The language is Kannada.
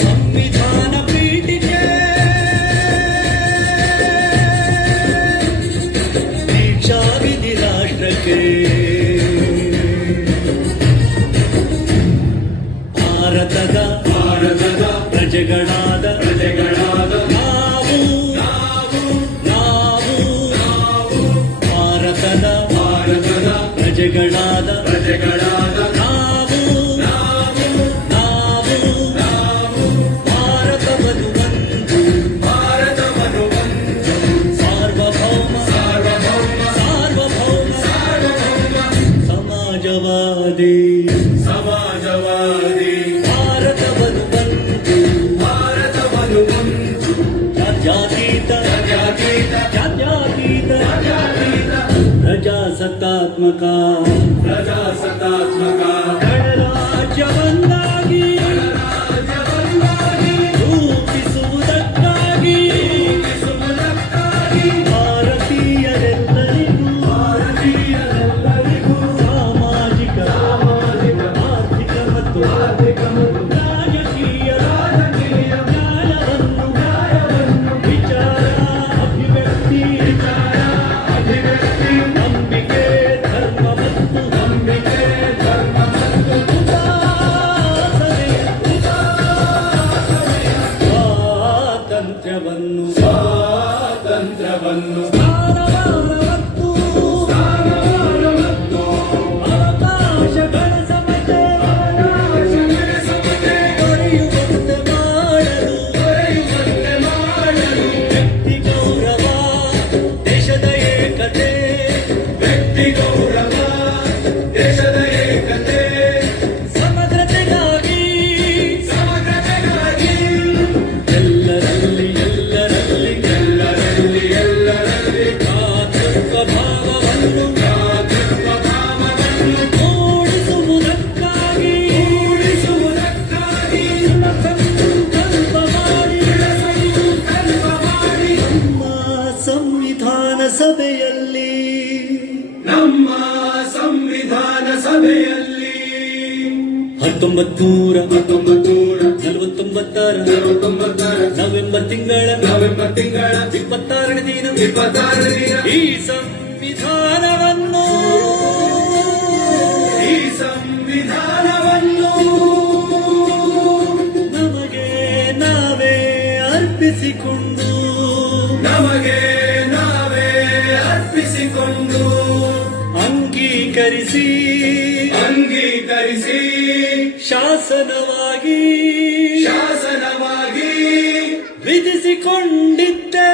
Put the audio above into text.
ಸಂವಿಧಾನ ಪೀಠಿಕೆ ದೀಕ್ಷಾ ವಿಧಿ ರಾಷ್ಟ್ರಕ್ಕೆ ಭಾರತದ ಪ್ರಜೆಗಳಾದ ನಾವು ಭಾರತದ ಪ್ರಜೆಗಳಾದ ನಾವು ಭಾರತವನ್ನು ಒಂದು ಸಾರ್ವಭೌಮ ಸಮಾಜವಾದಿ ಭಾರತವನ್ನು ಒಂದು ಜಾತ್ಯತೀತ ಪ್ರಜಾಸತ್ತಾತ್ಮಕ ಗಣರಾಜ್ಯವನ್ನಾಗಿ ರೂಪಿಸುವುದಕ್ಕಾಗಿ ಭಾರತೀಯರೆಲ್ಲರಿಗೂ ಸಾಮಾಜಿಕ ಆರ್ಥಿಕ ಮತ್ತು ರಾಜಕೀಯ ನ್ಯಾಯವನ್ನು ವಿಚಾರ ಅಭಿವ್ಯಕ್ತಿ ನಂಬಿಕೆ ಧರ್ಮ ಮತ್ತು ಸ್ವಾತಂತ್ರ್ಯವನ್ನು ಅವಕಾಶಗಳ ಸಮತೆ ದೊರೆಯುವಂತೆ ಮಾಡಲು ವ್ಯಕ್ತಿ ಗೌರವ ದೇಶದ ಏಕತೆ ಸಮಗ್ರತೆಗಾಗಿ ಎಲ್ಲರಲ್ಲಿ ಭ್ರಾತೃತ್ವ ಭಾವವನ್ನು ಮೂಡಿಸುವುದಕ್ಕಾಗಿ ಸಂಕಲ್ಪ ಮಾಡಿ ನಮ್ಮ ಸಂವಿಧಾನ ಸಭೆಯಲ್ಲಿ 1949 ನವೆಂಬರ್ ತಿಂಗಳ 26ನೇ ದಿನ ಈ ಸಂವಿಧಾನವನ್ನು ನಮಗೆ ನಾವೇ ಅರ್ಪಿಸಿಕೊಂಡು ಅಂಗೀಕರಿಸಿ ಶಾಸನವಾಗಿ ವಿಧಿಸಿಕೊಂಡಿದ್ದೆ